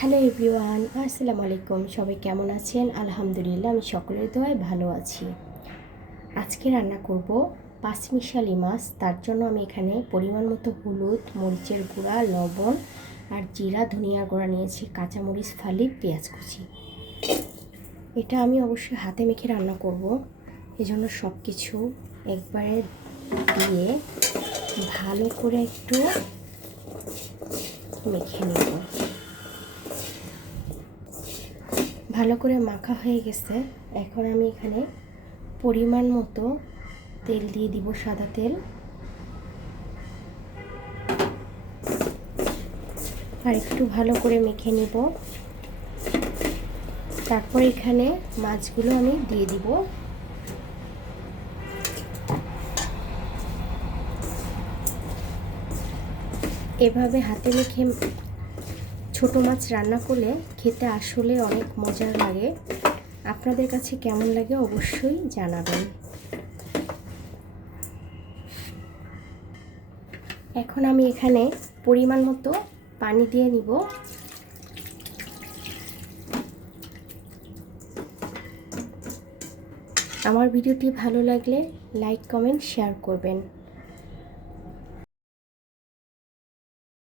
Hello everyone, আসসালামু আলাইকুম। সবাই কেমন আছেন? আলহামদুলিল্লাহ, আমি সকলের দোয়ায় ভালো আছি। আজকে রান্না করব পাঁচমিশালি মাছ। তার জন্য আমি এখানে পরিমাণ মতো হলুদ, মরিচের গুঁড়া, লবণ আর জিরা, ধনিয়া গুঁড়া নিয়েছি, কাঁচামরিচ ফালি, পেঁয়াজ কুচি। এটা আমি অবশ্যই হাতে মেখে রান্না করব, এজন্য সব কিছু একবারে দিয়ে ভালো করে একটু মেখে নেব। ভালো করে মাখা হয়ে গেছে। এখন আমি এখানে পরিমাণ মতো তেল দিয়ে দিব, সাদা তেল। আর একটু ভালো করে মেখে নিব। তারপর এখানে মাছগুলো আমি দিয়ে দিব। এভাবে হাতে মেখে ছোট মাছ রান্না করলে খেতে আসলে অনেক মজার লাগে। আপনাদের কাছে কেমন লাগে অবশ্যই জানাবেন। এখন আমি এখানে পরিমাণ মতো পানি দিয়ে নিব। আমার ভিডিওটি ভালো লাগলে লাইক, কমেন্ট, শেয়ার করবেন।